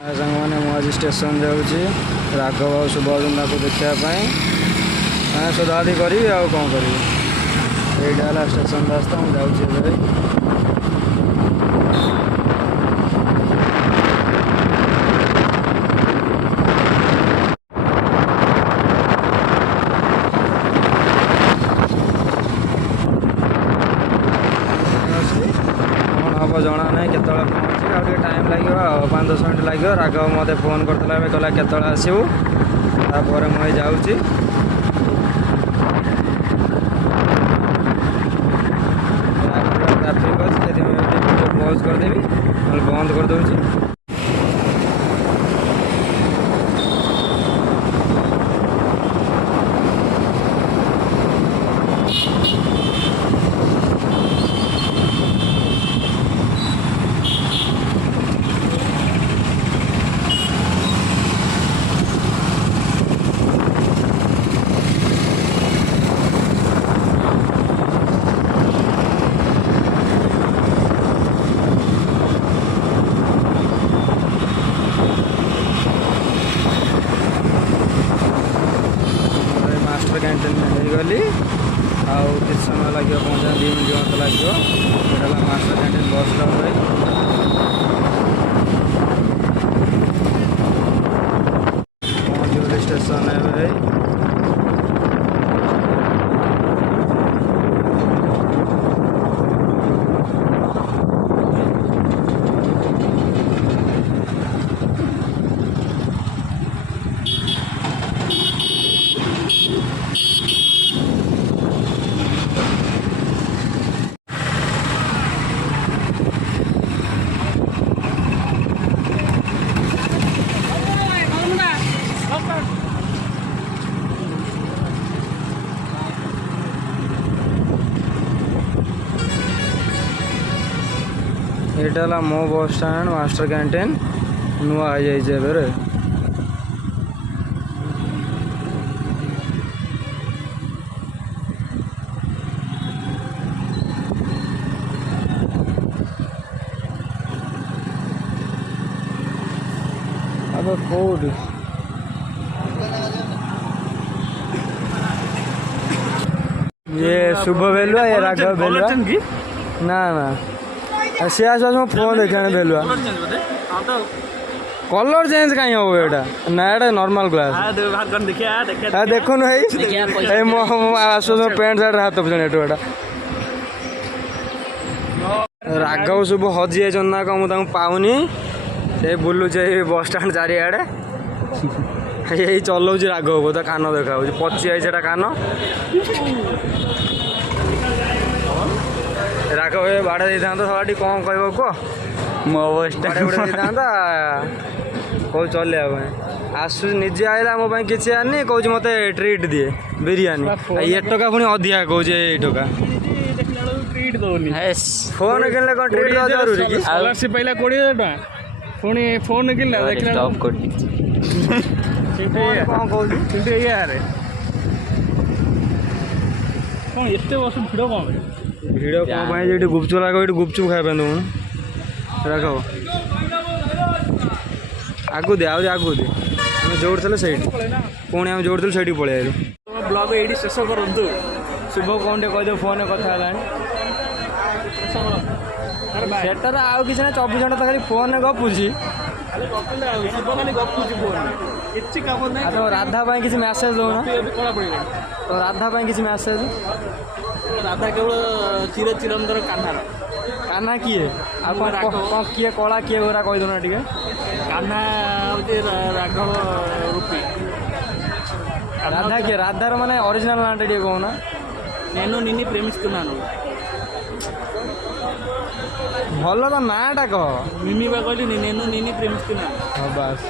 सांग मैंने मुझे स्टेशन जाऊँगी राघव और शुभचंदा को देखापी सोधादी करी आ कौन करी यहाँ स्टेशन रास्ता मुझे जाऊँगी हम जना ना के पहुँची आगे टाइम लगे 5-10 मिनट लगे राघव मत फोन करता कहला के आसबू तापर मुझे जाऊँगी ट्राफिक अच्छे पज करदेवी बंद करदे कैंटीन में गली आउ कि समय लगे पहुँचा 2 मिनट लगे ये मास्टर कैंटीन बस पहुँच स्टेशन है यहाँ मो बस स्टैंड मास्टर कैंटीन नुआ हो जाए अब कौट ये शुभ बेलुआ ये राघव बेलुआ ना ना सी आस फोन देखा बेलुआ कलर चेंज कहीं हम ये ना ये नॉर्मल क्लास देखो आस पैंट सार्ट हाथ पीछे राघव शुभ हजी जाइए ना कौन मुझे पाऊनी से बुलूचे बस स्टाण चारिड़े यही चलाऊँ राघव को तो कान देखा पची जाइए कान राघव बाड़ा दे था सबाटी कौन कह कह मो बसटा कौ चलिया आसु निजे आईला मो किसी आनी कौच मत ट्रिट दिए बिरियानी ये टका पुणी अधिका कौच ये टका फोन किनले कौन ट्रिट जरूरी कि स्कॉलरशिप पहला 20,000 टका पुणी फोन किनला देखला स्टॉप कर कौन कहू यार कौन एते वर्ष भिड़ कौन भिड़ कौन ये गुपचुप लगे ये गुपचुप खाए दून राघव आगु दे आगु दे आम जोड़ी से पुणी आम जोड़ी से पलि ब्लॉग ये शेष करूँ शुभ कौन टे कह फोन कथा सेटार आउ कि 24 घंटा खाली फोन गपुची तो राधा किसी मैसेज दौना तो राधा किसी मैसेज राधा केवल चिर चिरंदर कान्हा कान्हा किए कौन किए कला किए गोरा कही दौना टे कान्हा हूँ राघव रूपी राधा किए राधार माने ओरिजिनल नाटा टे कहना నేను నిన్ను ప్రేమిస్తున్నాను भल तो नाटा कह నిన్ను నేను నిన్ను ప్రేమిస్తున్నాను बस